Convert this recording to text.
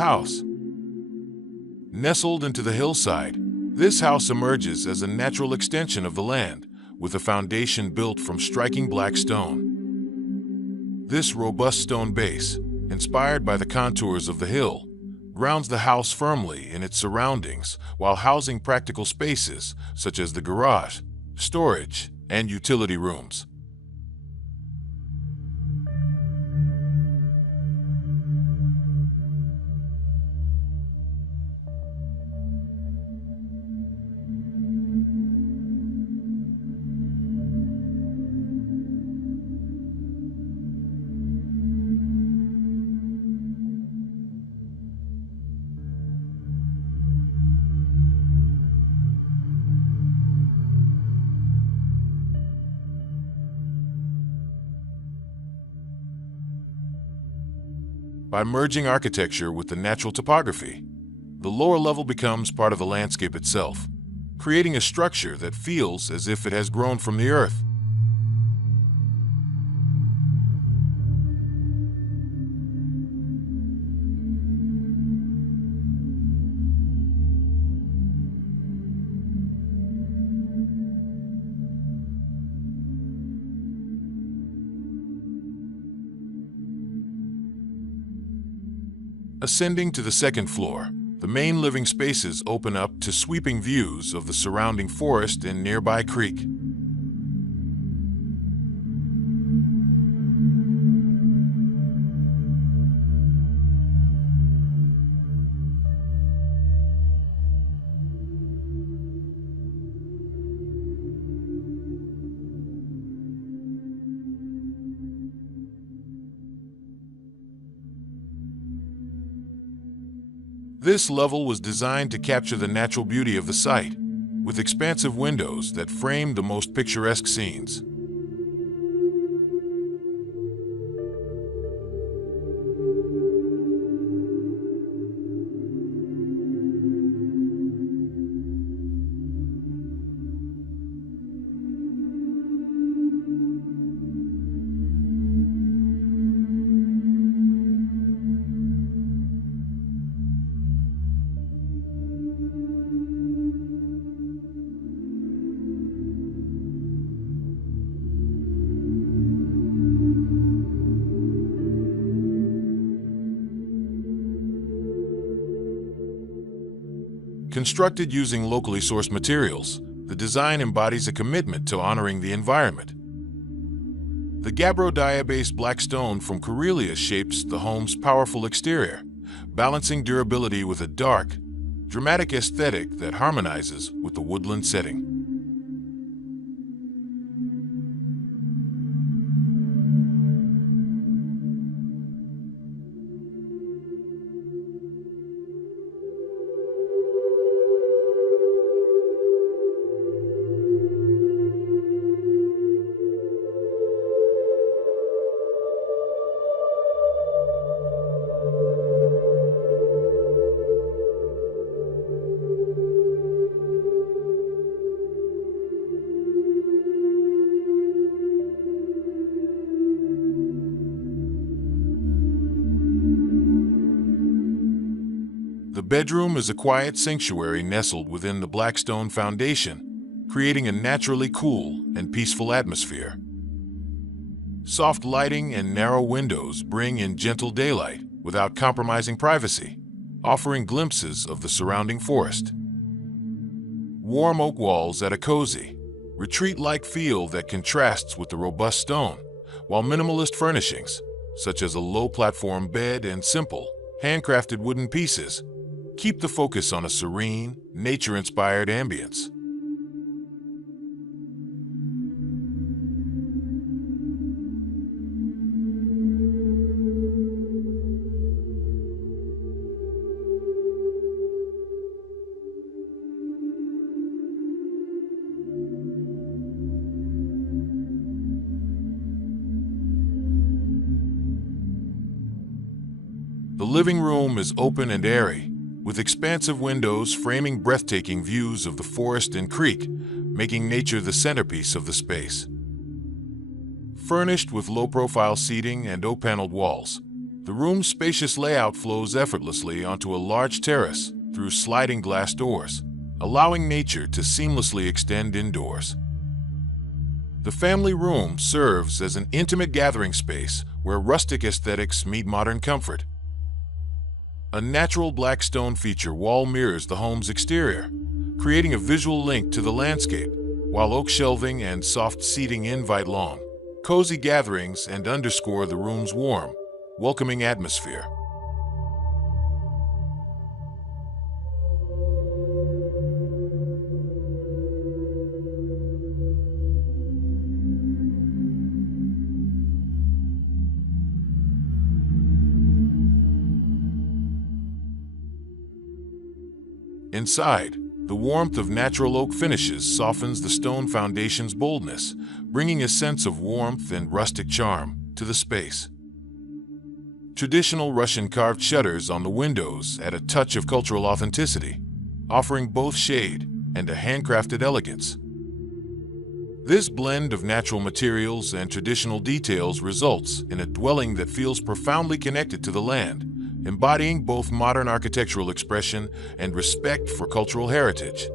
house. Nestled into the hillside, this house emerges as a natural extension of the land, with a foundation built from striking black stone. This robust stone base, inspired by the contours of the hill, grounds the house firmly in its surroundings while housing practical spaces such as the garage, storage, and utility rooms. By merging architecture with the natural topography, the lower level becomes part of the landscape itself, creating a structure that feels as if it has grown from the earth. Ascending to the second floor, the main living spaces open up to sweeping views of the surrounding forest and nearby creek. This level was designed to capture the natural beauty of the site, with expansive windows that frame the most picturesque scenes. Constructed using locally sourced materials, the design embodies a commitment to honoring the environment. The gabbro-dia-based black stone from Karelia shapes the home's powerful exterior, balancing durability with a dark, dramatic aesthetic that harmonizes with the woodland setting. The bedroom is a quiet sanctuary nestled within the black stone foundation, creating a naturally cool and peaceful atmosphere. Soft lighting and narrow windows bring in gentle daylight without compromising privacy, offering glimpses of the surrounding forest. Warm oak walls add a cozy, retreat-like feel that contrasts with the robust stone, while minimalist furnishings, such as a low-platform bed and simple, handcrafted wooden pieces, keep the focus on a serene, nature-inspired ambience. The living room is open and airy, with expansive windows framing breathtaking views of the forest and creek, making nature the centerpiece of the space. Furnished with low-profile seating and oak-paneled walls, The room's spacious layout flows effortlessly onto a large terrace through sliding glass doors, allowing nature to seamlessly extend indoors. The family room serves as an intimate gathering space where rustic aesthetics meet modern comfort. A natural black stone feature wall mirrors the home's exterior, creating a visual link to the landscape, while oak shelving and soft seating invite long, cozy gatherings and underscore the room's warm, welcoming atmosphere. Inside, the warmth of natural oak finishes softens the stone foundation's boldness, bringing a sense of warmth and rustic charm to the space. Traditional Russian carved shutters on the windows add a touch of cultural authenticity, offering both shade and a handcrafted elegance. This blend of natural materials and traditional details results in a dwelling that feels profoundly connected to the land, embodying both modern architectural expression and respect for cultural heritage.